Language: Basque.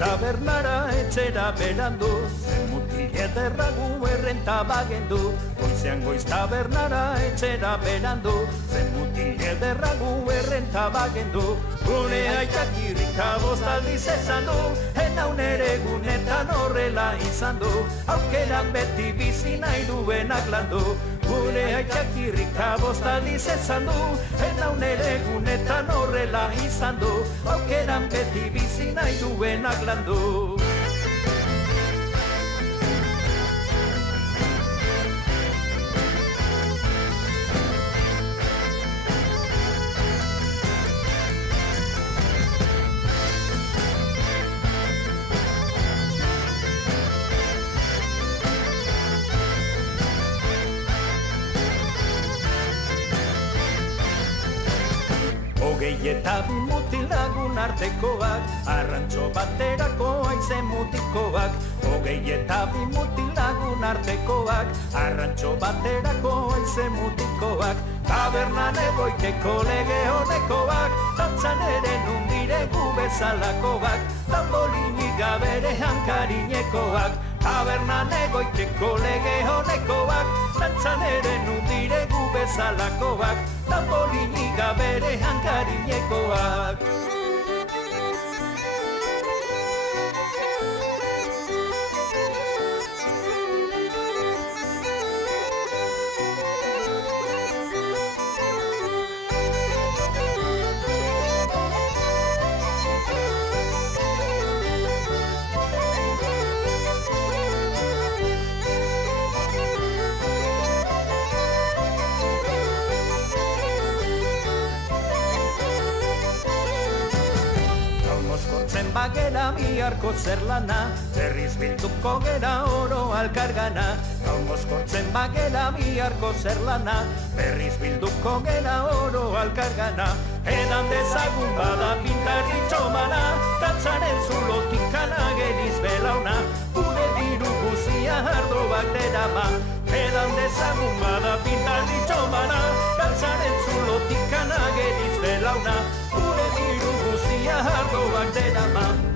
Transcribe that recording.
tabernara etxera berandu, zen muti ederra gu errenta bagendu. Goizean goiz tabernara etxera berandu, zen muti ederra gu errenta bagendu. Gune aitak irrika bostaldiz esan du, enaun ere gunetan horrela izan du, aukeran beti bizi nahi duenak landu. Gune aitak irrika bostaldiz esan du, enaun ere gunetan horrela izan du, aukeran beti bizi nahi duenak landu. Hogei eta bi mutil lagun artekoak, arrantxo baterako haize mutikoak. Hogei eta bi mutil lagun artekoak, arrantxo baterako haize mutikoak. Tabernan egoiteko lege honekoak, dantzan ere nundire gu bezalakoak, tambolinik gabere hankarinekoak. Tabernan egoiteko lege honekoak, dantzan ere nundire gu bezalakoak, tambolinik gabere hankarinekoak. Bagera biharko zer lana, berriz bilduko gera oro alkargana. Gaur mozkortzen bagera biharko zer lana, berriz bilduko gera oro alkargana. Edan dezagun bada pintari txomana, dantzaren zulotik anageriz belauna, gure diru guzia ardo bak derama. Edan dezagun bada pintari txomana, dantzaren zulotik anageriz belauna, gure diru guzia ardo bak derama.